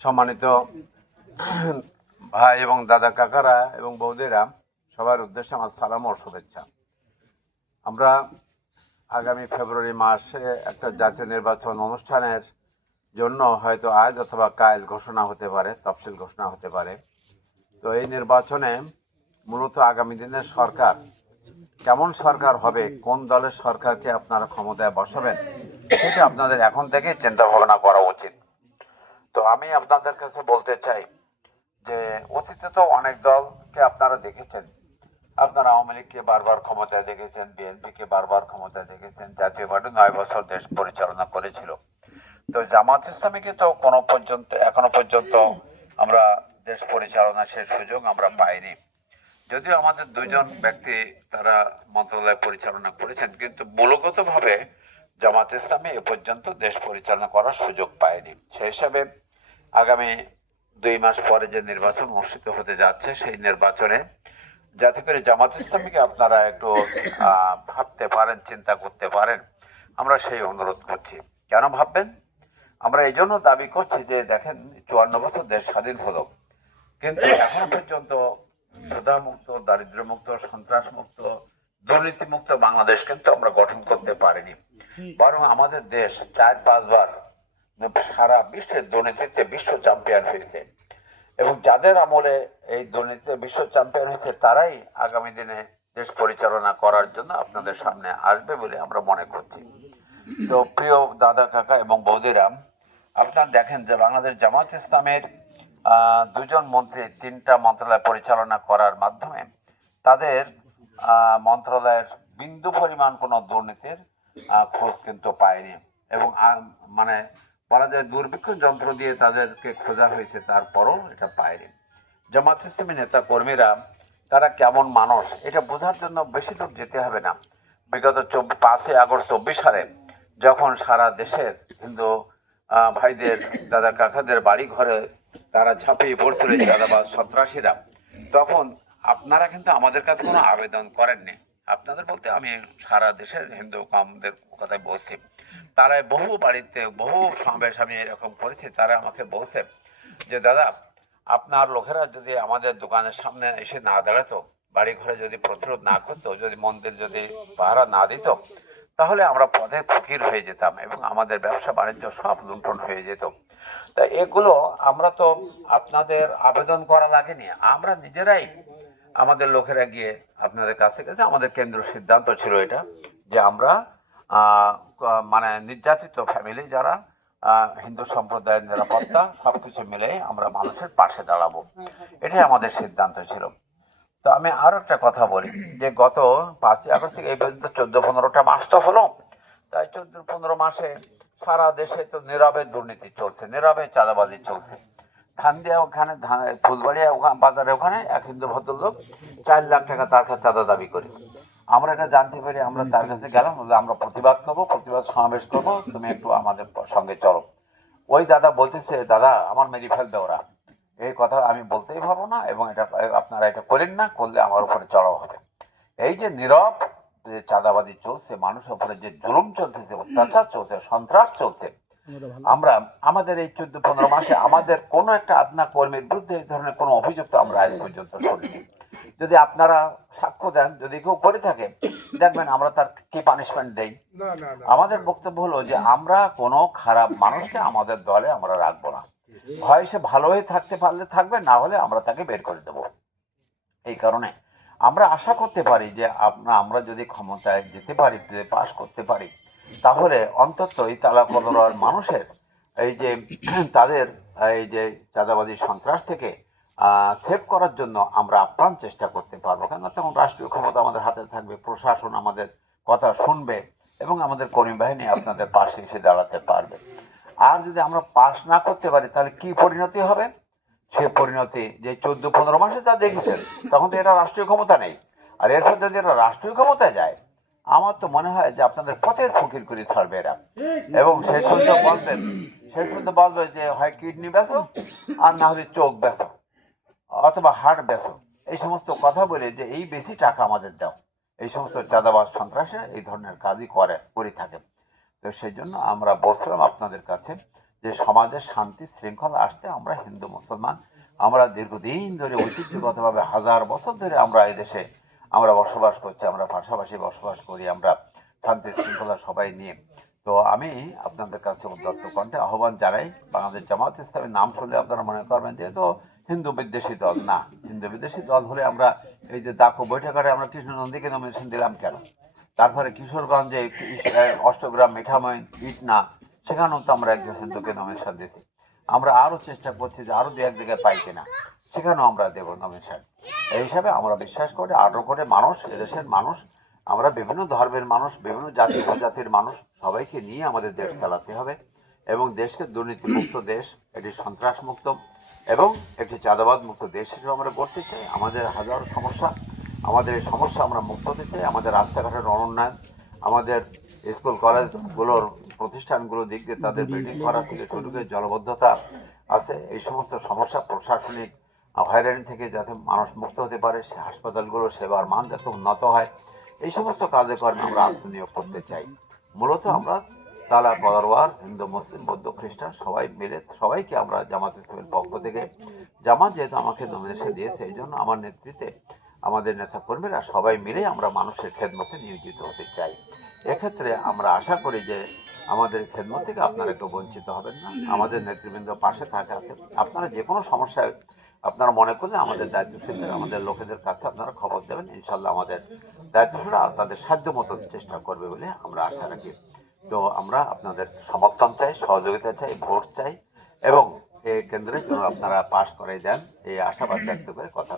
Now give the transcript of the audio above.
সম্মানিত ভাই এবং দাদা কাকারা এবং বৌদিরা, সবার উদ্দেশ্যে আমার সালাম ও শুভেচ্ছা। আমরা আগামী ফেব্রুয়ারি মাসে একটা জাতীয় নির্বাচন অনুষ্ঠানের জন্য হয়তো আজ অথবা কাল ঘোষণা হতে পারে, তফসিল ঘোষণা হতে পারে। তো এই নির্বাচনে মূলত আগামী দিনের সরকার কেমন সরকার হবে, কোন দলের সরকারকে আপনারা ক্ষমতায় বসাবেন, সেটা আপনাদের এখন থেকে চিন্তা ভাবনা করা উচিত। তো আমি আপনাদের কাছে বলতে চাই যে অতীতে তো অনেক দলকে আপনারা দেখেছেন। আপনারা আওয়ামী লীগকে বারবার ক্ষমতায় দেখেছেন, বিএনপিকে বারবার ক্ষমতায় দেখেছেন। জাতীয় পার্টি 9 বছর দেশ পরিচালনা করেছিল। তো জামাত ইসলামীকে তো এখনো পর্যন্ত আমরা দেশ পরিচালনা সেই সুযোগ আমরা পাইনি। যদিও আমাদের দুইজন ব্যক্তি তারা মন্ত্রণালয় পরিচালনা করেছেন, কিন্তু মূলগতভাবে জামাত ইসলামী এ পর্যন্ত দেশ পরিচালনা করার সুযোগ পায়নি। সেই হিসাবে আগামী 2 মাস পরে যে নির্বাচন অনুষ্ঠিত হতে যাচ্ছে, সেই নির্বাচনে যাতে করে জামাত ইসলামীকে আপনারা একটু ভাবতে পারেন, চিন্তা করতে পারেন, আমরা সেই অনুরোধ করছি। কেন ভাববেন? আমরা এই জন্য দাবি করছি যে দেখেন, 54 বছর দেশ স্বাধীন হলো, কিন্তু এখনো পর্যন্ত ক্ষুধামুক্ত, দারিদ্র্যমুক্ত, সন্ত্রাসমুক্ত, দুর্নীতিমুক্ত বাংলাদেশ কিন্তু আমরা গঠন করতে পারিনি। বরং আমাদের দেশ 4-5 বার সারা বিশ্বের দুর্নীতিতে বিশ্ব চ্যাম্পিয়ন হয়েছে, এবং যাদের আমলে এই দুর্নীতিতে বিশ্ব চ্যাম্পিয়ন হয়েছে তারাই আগামী দিনে দেশ পরিচালনা করার জন্য আপনাদের সামনে আসবে বলে আমরা মনে করছি। তো প্রিয় দাদা কাকা এবং বৌদিরা, আপনারা দেখেন যে বাংলাদেশ জামাত ইসলামের দুজন মন্ত্রী 3টা মন্ত্রণালয় পরিচালনা করার মাধ্যমে তাদের মন্ত্রণালয়ের বিন্দু পরিমাণ কোনো দুর্নীতির খোঁজ কিন্তু পায়নি, এবং মানে বলা যায় দুর্ভিক্ষ যন্ত্র দিয়ে তাদেরকে খোঁজা হয়েছে, তারপরও এটা পায়নি। জামাত ইসলামী নেতা কর্মীরা তারা কেমন মানুষ এটা বোঝার জন্য বেশি দূর যেতে হবে না। বিগত 5ই আগস্ট 24 সালে যখন সারা দেশের হিন্দু ভাইদের, দাদা কাকাদের বাড়ি ঘরে তারা ঝাঁপিয়ে পড়ছিল চাঁদাবাজ সন্ত্রাসীরা, তখন আপনারা কিন্তু আমাদের কাছে কোনো আবেদন করেননি। আপনাদের বলতে আমি সারা দেশের হিন্দু কামদের কথাই বলছি। তারা বহু বাড়িতে বহু সমাবেশ আমি এরকম করেছি, তারা আমাকে বলছে যে দাদা, আপনার লোকেরা যদি আমাদের দোকানের সামনে এসে না দাঁড়াতো, বাড়ি ঘরে যদি প্রতিরোধ না করতো, যদি মন্দির যদি পাহারা না দিত, তাহলে আমরা পথে ফকির হয়ে যেতাম এবং আমাদের ব্যবসা বাণিজ্য সব লুণ্ঠন হয়ে যেত। তা এগুলো আমরা তো আপনাদের আবেদন করা লাগেনি, আমরা নিজেরাই আমাদের লোকেরা গিয়ে আপনাদের কাছে গেছে। আমাদের কেন্দ্রীয় সিদ্ধান্ত ছিল এটা, যে আমরা মানে নির্যাতিত ফ্যামিলি যারা, হিন্দু সম্প্রদায়ের নিরাপত্তা সবকিছু মিলে আমরা মানুষের পাশে দাঁড়াবো, এটাই আমাদের সিদ্ধান্ত ছিল। তো আমি আরো একটা কথা বলি যে গত 5ই আগস্ট থেকে এই পর্যন্ত 14-15টা মাস তো হলো। তাই 14-15 মাসে সারা দেশে তো নীরবে দুর্নীতি চলছে, নীরবে চাঁদাবাজি চলছে। ধানদিয়া ওখানে ফুলবাড়িয়া বাজারে ওখানে এক হিন্দু ভদ্রলোক 4 লাখ টাকা তার কাছে চাঁদা দাবি করে। আমরা এটা জানতে পারি, আমরা তার কাছে গেলাম, আমরা প্রতিবাদ করবো, প্রতিবাদ সমাবেশ করবো, তুমি একটু আমাদের সঙ্গে চলো। ওই দাদা বলতেছে, দাদা আমার মেরে ফেলবে ওরা, এই কথা আমি বলতেই পারবো না, এবং এটা আপনারা এটা করেন না, করলে আমার উপরে চড়াও হবে। এই যে নীরব যে চাঁদাবাজি চলছে, মানুষের উপরে যে জুলুম চলতেছে, অত্যাচার চলছে, সন্ত্রাস চলছে, আমরা আমাদের এই 14-15 মাসে আমাদের কোনো একটা আদনা কর্মীর বিরুদ্ধে এই ধরনের কোনো অভিযোগ তো আমরা আজ পর্যন্ত শুনিনি। যদি আপনারা সাক্ষ্য দেন, যদি কেউ করে থাকে, দেখবেন আমরা তার কি পানিশমেন্ট দেই। আমাদের বক্তব্য হলো যে আমরা কোনো খারাপ মানুষকে আমাদের দলে আমরা রাখবো না। হয় সে ভালো হয়ে থাকতে পারলে থাকবে, না হলে আমরা তাকে বের করে দেবো। এই কারণে আমরা আশা করতে পারি যে আমরা যদি ক্ষমতায় যেতে পারি, পাশ করতে পারি, তাহলে অন্তত এই চালাকলরার মানুষের এই যে তাদের এই যে চাঁদাবাজি সন্ত্রাস থেকে সেভ করার জন্য আমরা আপ্রাণ চেষ্টা করতে পারবো। কেন, তখন রাষ্ট্রীয় ক্ষমতা আমাদের হাতে থাকবে, প্রশাসন আমাদের কথা শুনবে, এবং আমাদের কর্মী বাহিনী আপনাদের পাশে এসে দাঁড়াতে পারবে। আর যদি আমরা পাশ না করতে পারি, তাহলে কি পরিণতি হবে? সে পরিণতি যে 14-15 মাসে যা দেখেছেন, তখন তো এরা রাষ্ট্রীয় ক্ষমতা নেই। আর এরপর যদি এরা রাষ্ট্রীয় ক্ষমতায় যায়, আমার তো মনে হয় যে আপনাদের পথের ফকির করে ছাড়বে এরা, এবং শেষ পর্যন্ত বলবে যে হয় কিডনি বেচো, আর না হলে চোখ বেচো, অথবা হার্ট বেচো। এই সমস্ত কথা বলে যে এই বেশি টাকা আমাদের দাও, এই সমস্ত চাঁদাবাজ সন্ত্রাসে এই ধরনের কাজই করে থাকে। তো সেই জন্য আমরা বলছিলাম আপনাদের কাছে যে সমাজে শান্তি শৃঙ্খলা আসতে আমরা হিন্দু মুসলমান আমরা দীর্ঘদিন ধরে ঐতিহ্যগতভাবে হাজার বছর ধরে আমরা এই দেশে আমরা বসবাস করছি, আমরা পাশাপাশি বসবাস করি, আমরা শান্তি শৃঙ্খলা সবাই নিয়ে। তো আমি আপনাদের কাছে উদাত্ত কণ্ঠে আহ্বান জানাই, বাংলাদেশ জামাত ইসলামের নাম শুনলে আপনারা মনে করবেন যে তো হিন্দু বিদ্বেষী দল। না, হিন্দু বিদ্বেষী দল হলে আমরা এই যে দাকো বৈঠকারে আমরা কৃষ্ণ নন্দীকে নমিনেশন দিলাম কেন? তারপরে কিশোরগঞ্জে অষ্টগ্রাম মিঠামইন ইটনা, সেখানেও তো আমরা একজন হিন্দুকে নমিনেশন দিয়েছি। আমরা আরও চেষ্টা করছি যে আরও দু এক জায়গায় পাই কিনা, সেখানেও আমরা দেবো নমিনেশন। এই হিসাবে আমরা বিশ্বাস করি 18 কোটি মানুষ, এদেশের মানুষ, আমরা বিভিন্ন ধর্মের মানুষ, বিভিন্ন জাতি উপজাতির মানুষ, সবাইকে নিয়ে আমাদের দেশ চালাতে হবে এবং দেশকে দুর্নীতিমুক্ত দেশ, এটি সন্ত্রাস মুক্ত এবং একটি চাঁদাবাদ মুক্ত দেশ হিসেবে আমরা গড়তে চাই। আমাদের হাজারো সমস্যা, আমাদের এই সমস্যা আমরা মুক্ত হতে চাই। আমাদের রাস্তাঘাটের অনুন্নয়ন, আমাদের স্কুল কলেজগুলোর প্রতিষ্ঠানগুলো দিক দিয়ে তাদের বিল্ডিং করা থেকে শুরু করে জলবদ্ধতা আছে, এই সমস্ত সমস্যা প্রশাসনিক হয়রানি থেকে যাতে মানুষ মুক্ত হতে পারে, সে হাসপাতালগুলোর সেবার মান যাতে উন্নত হয়, এই সমস্ত কাজে কর্মে আমরা আত্মনিয়োগ করতে চাই। মূলত আমরা তালা পদারওয়ার হিন্দু মুসলিম বৌদ্ধ খ্রিস্টান সবাই মিলে সবাইকে আমরা জামাত ইসলামের পক্ষ থেকে, জামাত যেহেতু আমাকে নমিনেশন দিয়েছে এই জন্য আমার নেতৃত্বে আমাদের নেতা কর্মীরা সবাই মিলে আমরা মানুষের খেদমতে নিয়োজিত হতে চাই। এক্ষেত্রে আমরা আশা করি যে আমাদের খেদমত থেকে আপনারা কেউ বঞ্চিত হবেন না। আমাদের নেতৃবৃন্দ পাশে থাকে আছে, আপনারা যে কোনো সমস্যায় আপনারা মনে করলে আমাদের দায়িত্বশীলদের আমাদের লোকেদের কাছে আপনারা খবর দেবেন, ইনশাল্লাহ আমাদের দায়িত্বশীলরা তাদের সাধ্য মতো চেষ্টা করবে বলে আমরা আশা রাখি। তো আমরা আপনাদের সমর্থন চাই, সহযোগিতা চাই, ভোট চাই এবং এই কেন্দ্রে যেন আপনারা পাশ করে দেন, এই আশাবাদ ব্যক্ত করে কথা